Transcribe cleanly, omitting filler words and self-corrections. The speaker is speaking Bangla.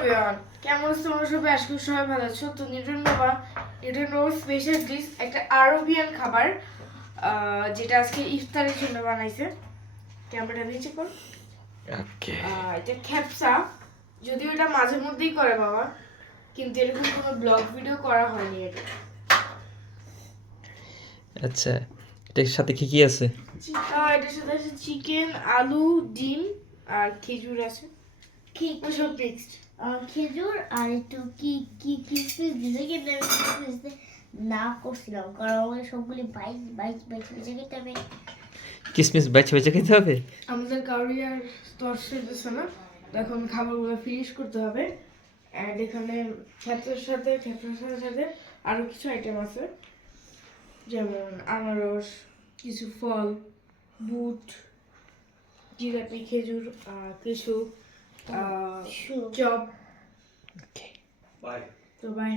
এভরিওয়ান, কেমন আছো তোমরা সবাই? আশা করি সবাই ভালো আছো। তো নিউটন বাবা স্পেশাল ডিশ একটা আরবিয়ান খাবার, যেটা আজকে ইফতারের জন্য বানাইছে। ক্যামেরাটা নিচে কর। ওকে এটা খেপসা, যদিও এটা মাঝে মধ্যেই করে বাবা, কিন্তু এরকম কোনো ব্লগ ভিডিও করা হয়নি এটা। আচ্ছা, এটার সাথে কি কি আছে? এটার সাথে আছে চিকেন, আলু, ডিম আর খেজুর আছে। সব মিক্সড। খেজুর আর একটু কি কি কিসমিস দিতে, কিন্তু আমি কিসমিস না করছিলাম, কারণ আমাকে সবগুলি বাইশ বাইশ বাইশ বেঁচে খেতে হবে। কিসমিস বেছে বেছে খেতে হবে? আমাদের কাউরি আর তর্স দিতেছে না, এখন খাবারগুলো ফিনিশ করতে হবে। অ্যান্ড এখানে খেপসার সাথে আরও কিছু আইটেম আছে, যেমন আনারস, কিছু ফল, বুট, জিলাপি, খেজুর, কিছু চপ। ওকে তো বাই।